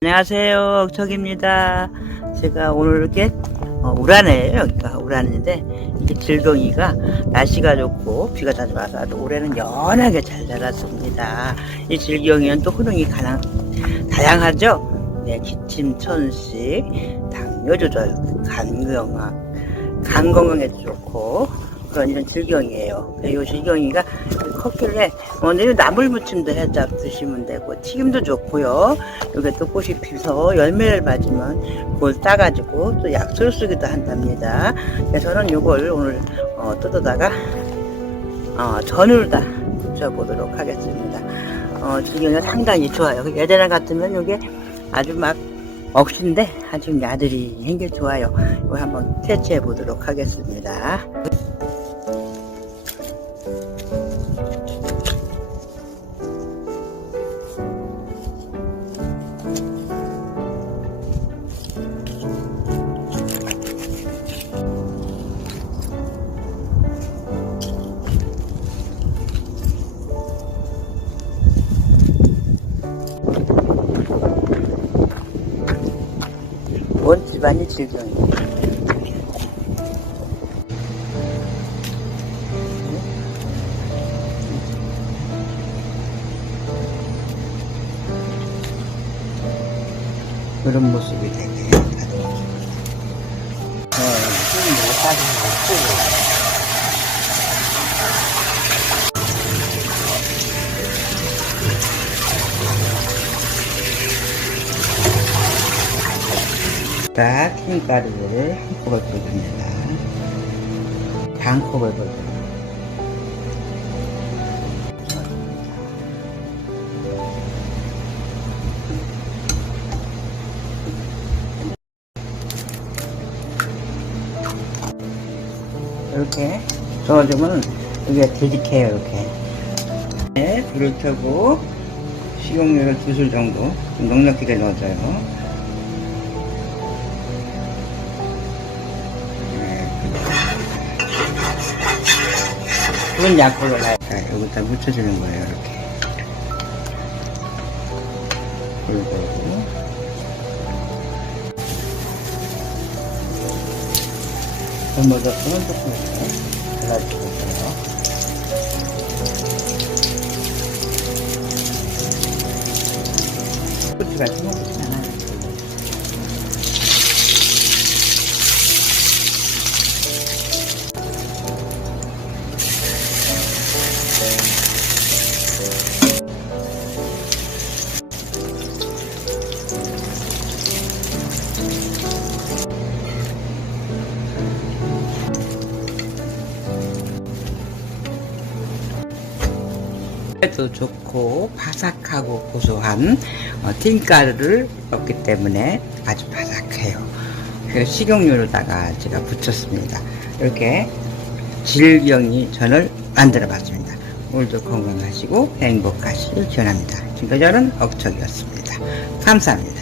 안녕하세요, 옥석입니다. 제가 오늘 이렇게 우란이에요. 여기가 우란인데 이게 질병이가 날씨가 좋고 비가 자주 와서 아주 올해는 연하게 잘 자랐습니다. 이 질병에는 또 효능이 다양하죠. 네, 기침, 천식, 당뇨 조절, 간 건강에도 좋고 그런 이런 질병이에요. 이 질병이가 컸길래 오늘 나물 무침도 해서 드시면 되고 튀김도 좋고요. 이게 또 꽃이 피서 열매를 맞으면 그걸 따가지고 또 약초를 쓰기도 한답니다. 그래서 저는 이걸 오늘 뜯어다가 전을 다 붙여보도록 하겠습니다. 질병이 상당히 좋아요. 예전에 같으면 이게 아주 막 억신데 아주 야들이 게 좋아요. 이걸 한번 채취해 보도록 하겠습니다. 원 집안이 질병이에요. 그런 모습이 되게 다르죠. 자, 튀김가루를 한 컵을 부어줍니다. 반 컵을 부어줍니다. 이렇게 저어주면 이게 되직해요. 이렇게. 네, 불을 켜고 식용유를 2술 정도 좀 넉넉하게 넣어줘요. 그건 약불을 놔요. 자, 여기다 묻혀주는 거예요. 이렇게. 불을 끄고. 잘못했으면 조금 이렇게 잘라주고 있어요. 고추가 생각보다 않아요. 도 좋고 바삭하고 고소한 튀김가루를 넣기 때문에 아주 바삭해요. 그래서 식용유로다가 제가 붙였습니다. 이렇게 질병이 전을 만들어 봤습니다. 오늘도 건강하시고 행복하시길 기원합니다. 지금까지 저는 억척이었습니다. 감사합니다.